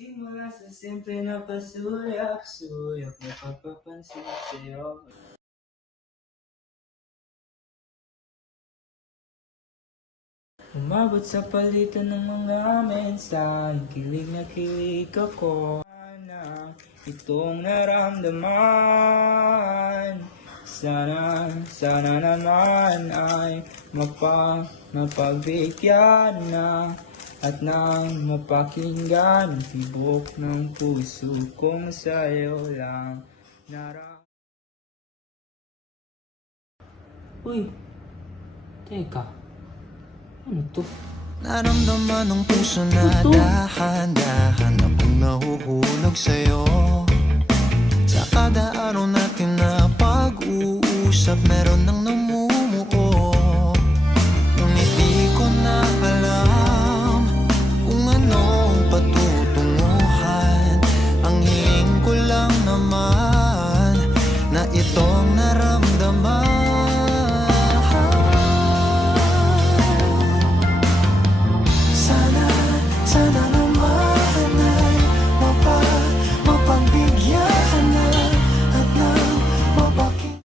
Simula sa simple na pasuyak-suyak, napapapansin sa'yo. Umabot sa palitan ng mga mensahe, kilig na kilig ako na itong naramdaman. Sana naman ay mapagbigyan na at nang mapakinggan ang tibok ng puso kong sa'yo lang Uy, teka. Ano to? Naramdaman ng puso na dahan-dahan